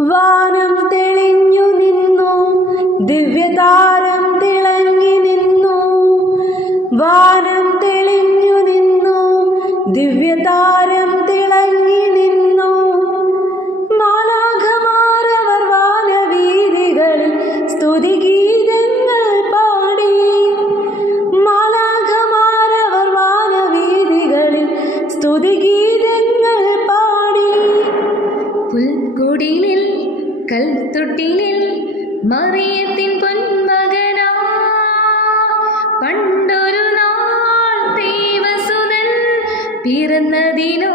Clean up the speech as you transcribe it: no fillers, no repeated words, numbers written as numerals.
വാനം തെളിഞ്ഞു നിന്നു, ദിവ്യതാരം തിളങ്ങി നിന്നു. വാനം തെളിഞ്ഞു നിന്നു, ദിവ്യതാരം തിളങ്ങി നിന്നു. മാലാഖമാരവർ വാനവീഥികളിൽ സ്തുതിഗീതങ്ങൾ പാടി. മാലാഖമാരവർ വാനവീഥികളിൽ സ്തുതിഗീതങ്ങൾ പാടി. പുൽക്കുടിലിൽ കൽത്തൊട്ടിലിൽ മറിയത്തിൻ പൊന്മകനാ, പണ്ടൊരു നാൾ ദൈവസുതൻ പിറന്നതിനു